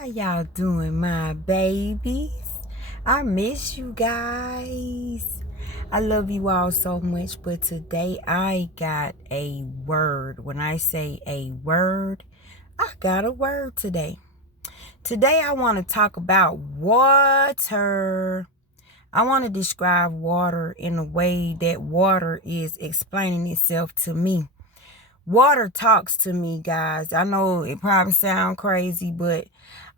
How y'all doing, my babies? I miss you guys. I love you all so much, but today I got a word. When I say a word, I got a word today. Today I want to talk about water. I want to describe water in a way that water is explaining itself to me. Water talks to me, guys. I know it probably sounds crazy, but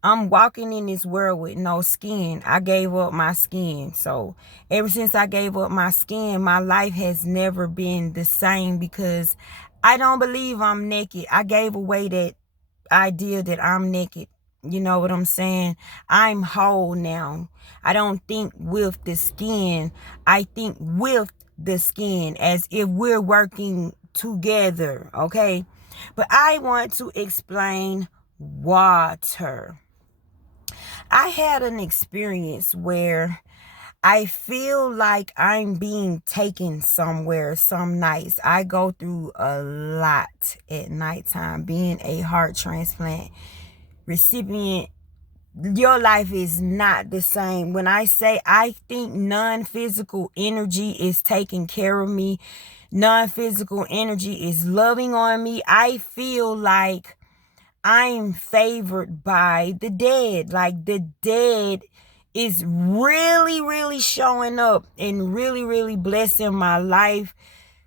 I'm walking in this world with no skin. I gave up my skin. So ever since I gave up my skin, my life has never been the same because I don't believe I'm naked. I gave away that idea that I'm naked. You know what I'm saying? I'm whole now. I don't think with the skin. I think with the skin as if we're working together, okay? But I want to explain water. I had an experience where I feel like I'm being taken somewhere some nights. I go through a lot at nighttime being a heart transplant recipient. Your life is not the same. When I say I think non-physical energy is taking care of me, non-physical energy is loving on me, I feel like I'm favored by the dead. Like the dead is really, really showing up and really, really blessing my life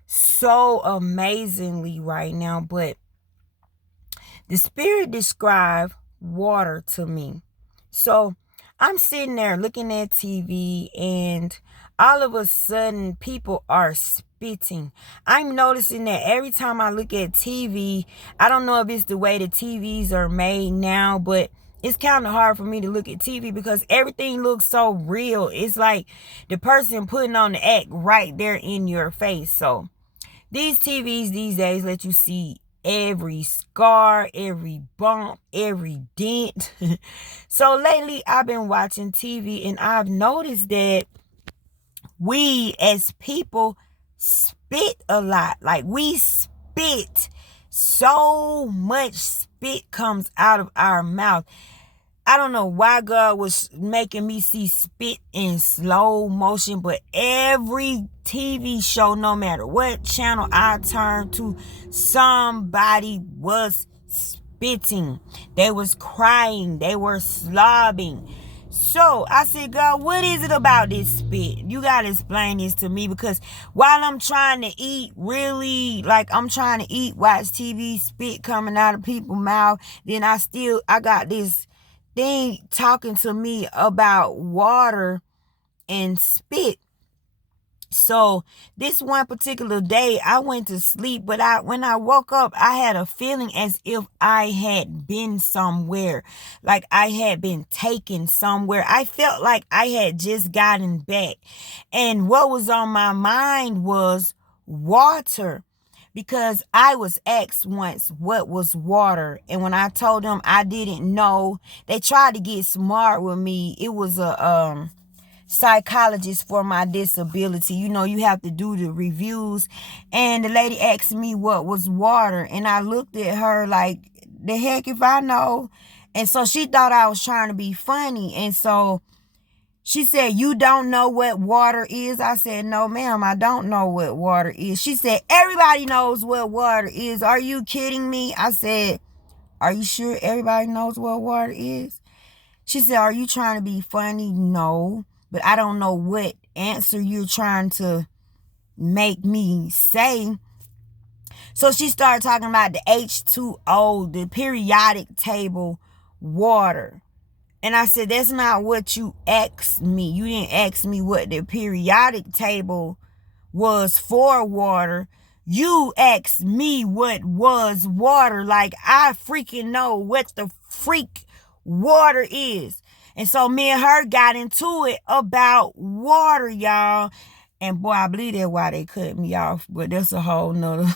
so amazingly right now. But the spirit described water to me. So I'm sitting there looking at TV and all of a sudden people are spitting. I'm noticing that every time I look at TV, I don't know if it's the way the TVs are made now, but it's kind of hard for me to look at TV because everything looks so real. It's like the person putting on the act right there in your face. So these TVs these days let you see every scar, every bump, every dent. So lately I've been watching TV and I've noticed that we as people spit a lot. Like we spit. So much spit comes out of our mouth. I don't know why God was making me see spit in slow motion, but every TV show, no matter what channel I turned to, somebody was spitting. They was crying. They were slobbing. So I said, God, what is it about this spit? You got to explain this to me because while I'm trying to eat, really, like I'm trying to eat, watch TV, spit coming out of people's mouth, then I got this thing talking to me about water and spit. So this one particular day I went to sleep, but when I woke up, I had a feeling as if I had been somewhere, like I had been taken somewhere. I felt like I had just gotten back. And what was on my mind was water. Because I was asked once what was water. And when I told them I didn't know, they tried to get smart with me. It was a psychologist for my disability. You know, you have to do the reviews. And the lady asked me what was water. And I looked at her like, the heck if I know. And so she thought I was trying to be funny. And so she said, you don't know what water is? I said, no, ma'am, I don't know what water is. She said, everybody knows what water is. Are you kidding me? I said, are you sure everybody knows what water is? She said, are you trying to be funny? No, but I don't know what answer you're trying to make me say. So she started talking about the H2O, the periodic table water. And I said, that's not what you asked me. You didn't ask me what the periodic table was for water. You asked me what was water. Like I freaking know what the freak water is. And so me and her got into it about water, y'all. And boy, I believe that's why they cut me off. But that's a whole nother.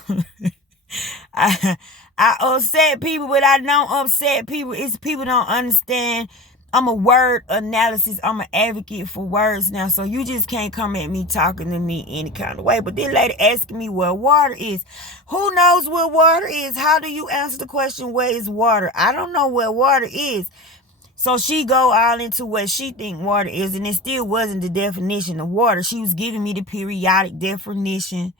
I upset people, but I don't upset people. It's people don't understand. I'm a word analysis. I'm an advocate for words now. So you just can't come at me talking to me any kind of way. But this lady asking me what water is. Who knows what water is? How do you answer the question, what is water? I don't know what water is. So she go all into what she think water is, and it still wasn't the definition of water. She was giving me the periodic definition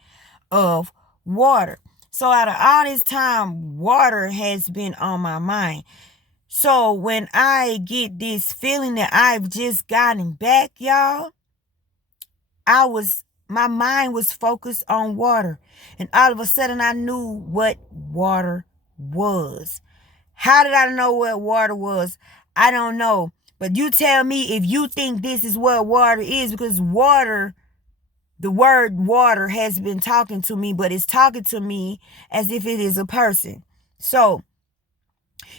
of water. So out of all this time, water has been on my mind. So when I get this feeling that I've just gotten back, y'all, my mind was focused on water. And all of a sudden I knew what water was. How did I know what water was? I don't know. But you tell me if you think this is what water is, because water, the word water has been talking to me, but it's talking to me as if it is a person. So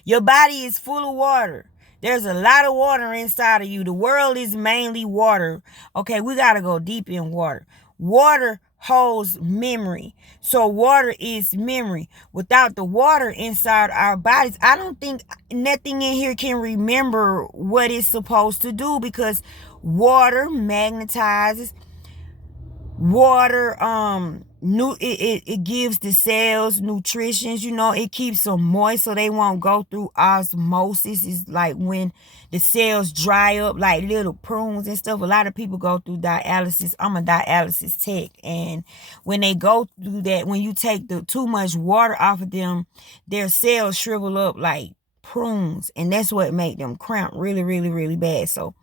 your body is full of water. There's a lot of water inside of you. The world is mainly water. Okay, we got to go deep in water. Water holds memory. So water is memory. Without the water inside our bodies, I don't think nothing in here can remember what it's supposed to do, because water magnetizes. Water it gives the cells nutrition. It keeps them moist so they won't go through osmosis. It's like when the cells dry up like little prunes and stuff. A lot of people go through dialysis. I'm a dialysis tech, and when they go through that, when you take the too much water off of them, their cells shrivel up like prunes, and that's what make them cramp really, really, really bad. So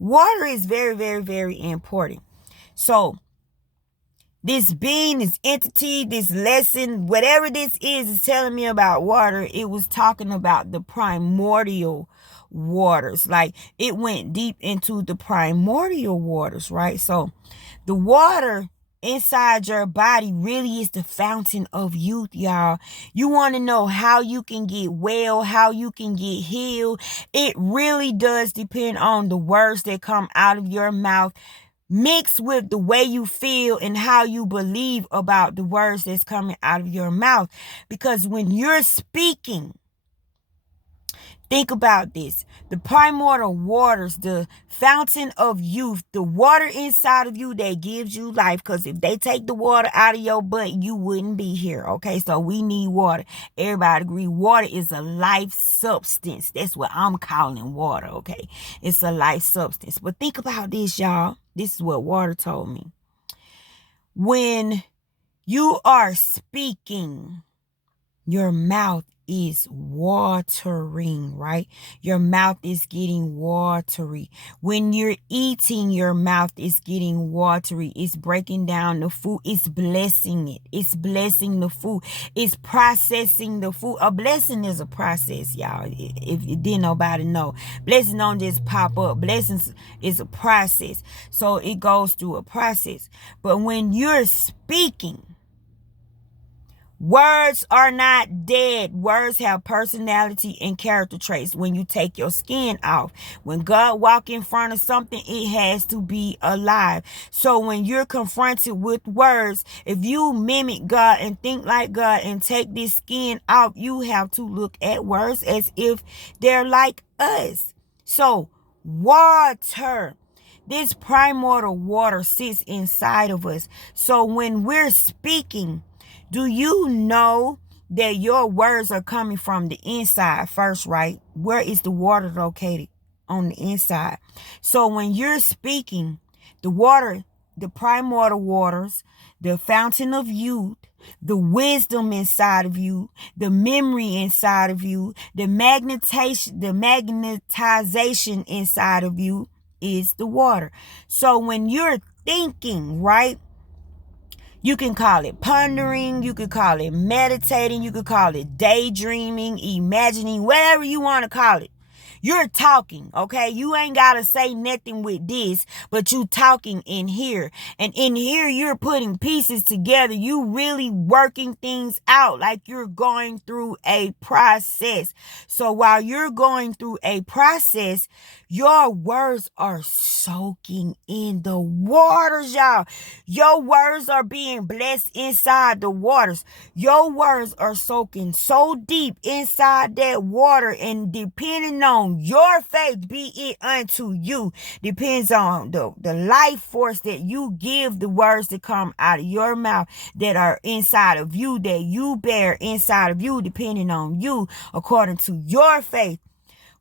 water is very, very, very important. So this being, this entity, this lesson, whatever this is telling me about water. It was talking about the primordial waters. Like, it went deep into the primordial waters, right? So the water inside your body really is the fountain of youth, y'all. You want to know how you can get well, how you can get healed. It really does depend on the words that come out of your mouth, mixed with the way you feel and how you believe about the words that's coming out of your mouth. Because when you're speaking, think about this. The primordial waters, the fountain of youth, the water inside of you that gives you life. Because if they take the water out of your butt, you wouldn't be here. Okay, so we need water. Everybody agree water is a life substance. That's what I'm calling water, okay? It's a life substance. But think about this, y'all. This is what water told me. When you are speaking, your mouth is watering, right? Your mouth is getting watery. When you're eating, your mouth is getting watery. It's breaking down the food. It's blessing it. It's blessing the food. It's processing the food. A blessing is a process, y'all. If you didn't nobody know, blessing don't just pop up. Blessings is a process. So it goes through a process. But when you're speaking, words are not dead. Words have personality and character traits. When you take your skin off, when God walk in front of something, it has to be alive. So when you're confronted with words, if you mimic God and think like God and take this skin off, you have to look at words as if they're like us. So water, this primordial water sits inside of us. So when we're speaking, do you know that your words are coming from the inside first, right? Where is the water located? On the inside. So when you're speaking, the water, the primordial waters, the fountain of youth, the wisdom inside of you, the memory inside of you, the magnetization inside of you is the water. So when you're thinking, right? You can call it pondering, you could call it meditating, you could call it daydreaming, imagining, whatever you want to call it. You're talking, okay? You ain't got to say nothing with this, but you talking in here. And in here, you're putting pieces together. You really working things out like you're going through a process. So while you're going through a process, your words are soaking in the waters, y'all. Your words are being blessed inside the waters. Your words are soaking so deep inside that water, and depending on your faith, be it unto you, depends on the life force that you give the words that come out of your mouth, that are inside of you, that you bear inside of you, depending on you, according to your faith.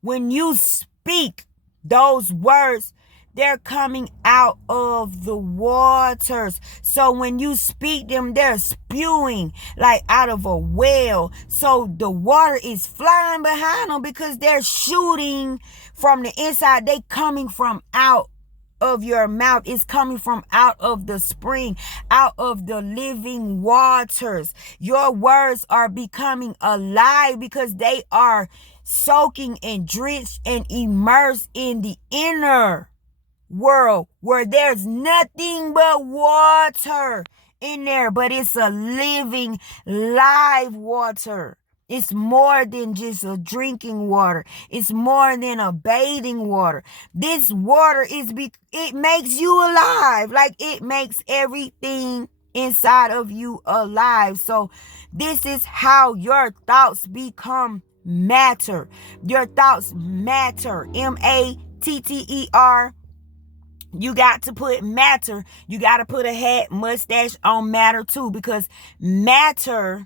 When you speak speak those words, they're coming out of the waters. So when you speak them, they're spewing like out of a well. So the water is flying behind them because they're shooting from the inside. They coming from out of your mouth. Is coming from out of the spring, out of the living waters. Your words are becoming alive because they are soaking and drenched and immersed in the inner world where there's nothing but water in there, but it's a living, live water. It's more than just a drinking water. It's more than a bathing water. This water it makes you alive. Like it makes everything inside of you alive. So this is how your thoughts become matter. Your thoughts matter. matter. You got to put matter. You got to put a hat, mustache on matter too, because matter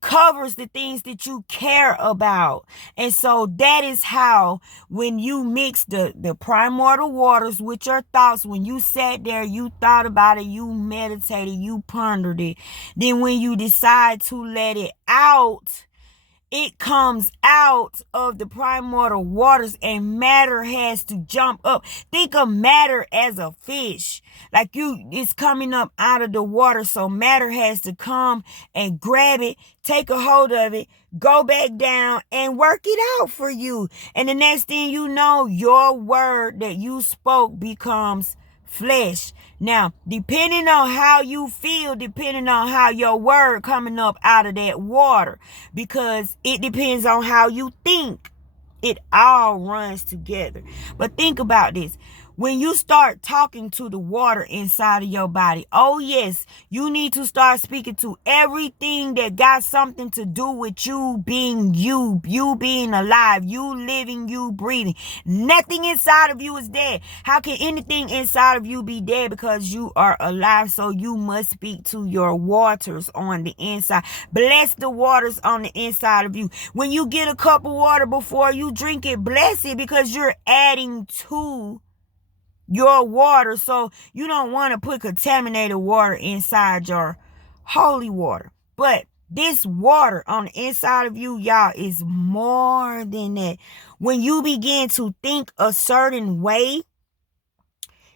covers the things that you care about. And so that is how, when you mix the primordial waters with your thoughts, when you sat there, you thought about it, you meditated, you pondered it, then when you decide to let it out, it comes out of the primordial waters, and matter has to jump up. Think of matter as a fish. Like it's coming up out of the water. So matter has to come and grab it, take a hold of it, go back down and work it out for you. And the next thing you know, your word that you spoke becomes flesh. Now, depending on how you feel, depending on how your word coming up out of that water, because it depends on how you think, it all runs together. But think about this. When you start talking to the water inside of your body, oh yes, you need to start speaking to everything that got something to do with you being you being alive, you living, you breathing. Nothing inside of you is dead. How can anything inside of you be dead? Because you are alive. So you must speak to your waters on the inside. Bless the waters on the inside of you. When you get a cup of water before you drink it, bless it, because you're adding to your water. So you don't want to put contaminated water inside your holy water. But this water on the inside of you, y'all, is more than that. When you begin to think a certain way,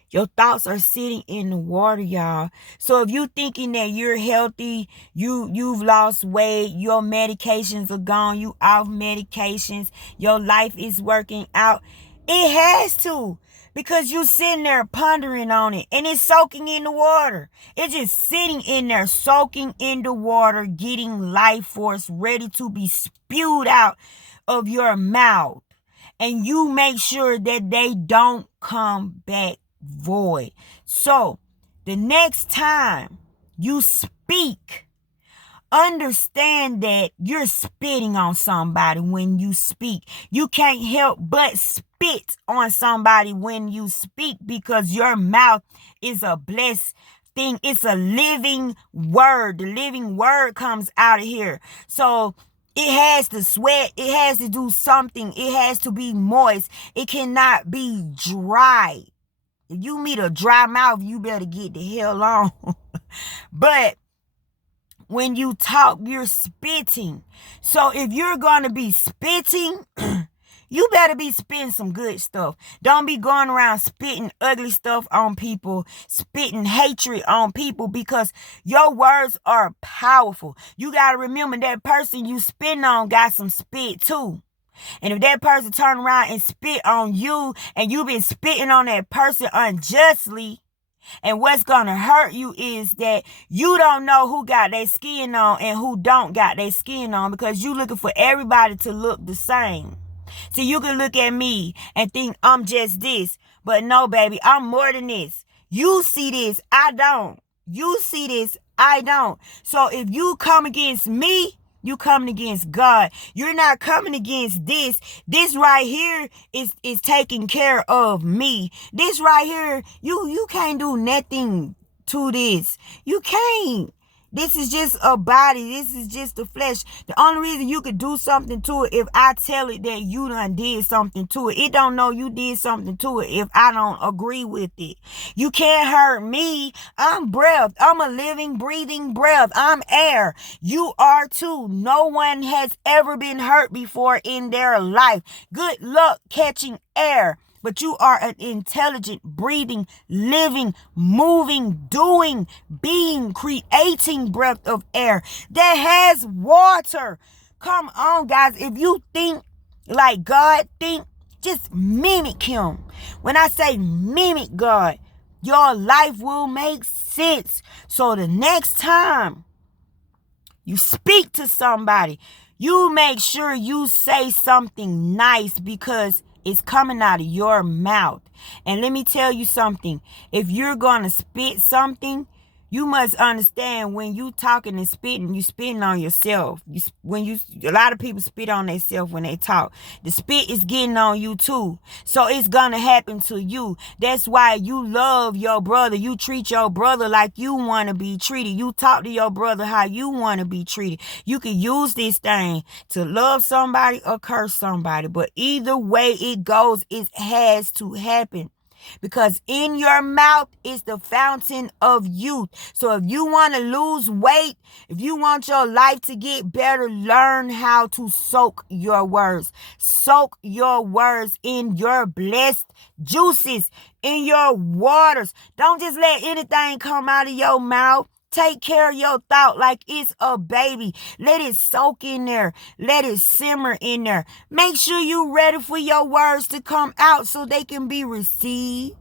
your thoughts are sitting in the water, y'all. So if you're thinking that you're healthy, you've lost weight, your medications are gone, you off medications, your life is working out, it has to. Because you're sitting there pondering on it, and it's soaking in the water. It's just sitting in there, soaking in the water, getting life force ready to be spewed out of your mouth. And you make sure that they don't come back void. So the next time you speak, understand that you're spitting on somebody when you speak. You can't help but spit on somebody when you speak, because your mouth is a blessed thing. It's a living word. The living word comes out of here. So it has to sweat. It has to do something. It has to be moist. It cannot be dry. If you meet a dry mouth, you better get the hell on. But when you talk, you're spitting. So if you're going to be spitting, you better be spitting some good stuff. Don't be going around spitting ugly stuff on people, spitting hatred on people, because your words are powerful. You got to remember that person you spitting on got some spit too. And if that person turn around and spit on you, and you've been spitting on that person unjustly, and what's going to hurt you is that you don't know who got their skin on and who don't got their skin on, because you looking for everybody to look the same. See, you can look at me and think I'm just this, but no, baby, I'm more than this. You see this, I don't. You see this, I don't. So if you come against me, you coming against God. You're not coming against this. This right here is taking care of me. This right here, you can't do nothing to this. You can't. This is just a body. This is just the flesh. The only reason you could do something to it if I tell it that you done did something to it. It don't know you did something to it if I don't agree with it. You can't hurt me. I'm breath. I'm a living, breathing breath. I'm air. You are too. No one has ever been hurt before in their life. Good luck catching air. But you are an intelligent, breathing, living, moving, doing, being, creating breath of air that has water. Come on, guys. If you think like God think, just mimic him. When I say mimic God, your life will make sense. So the next time you speak to somebody, you make sure you say something nice because it's coming out of your mouth. And let me tell you something. If you're going to spit something, you must understand when you talking and spitting, you spitting on yourself. A lot of people spit on themselves when they talk. The spit is getting on you too. So it's gonna happen to you. That's why you love your brother. You treat your brother like you want to be treated. You talk to your brother how you want to be treated. You can use this thing to love somebody or curse somebody. But either way it goes, it has to happen. Because in your mouth is the fountain of youth. So if you want to lose weight, if you want your life to get better, learn how to soak your words. Soak your words in your blessed juices, in your waters. Don't just let anything come out of your mouth. Take care of your thought like it's a baby. Let it soak in there. Let it simmer in there. Make sure you're ready for your words to come out so they can be received.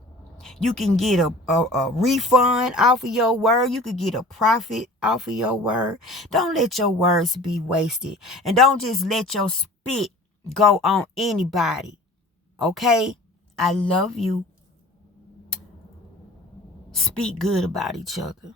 You can get a refund off of your word. You could get a profit off of your word. Don't let your words be wasted. And don't just let your spit go on anybody. Okay? I love you. Speak good about each other.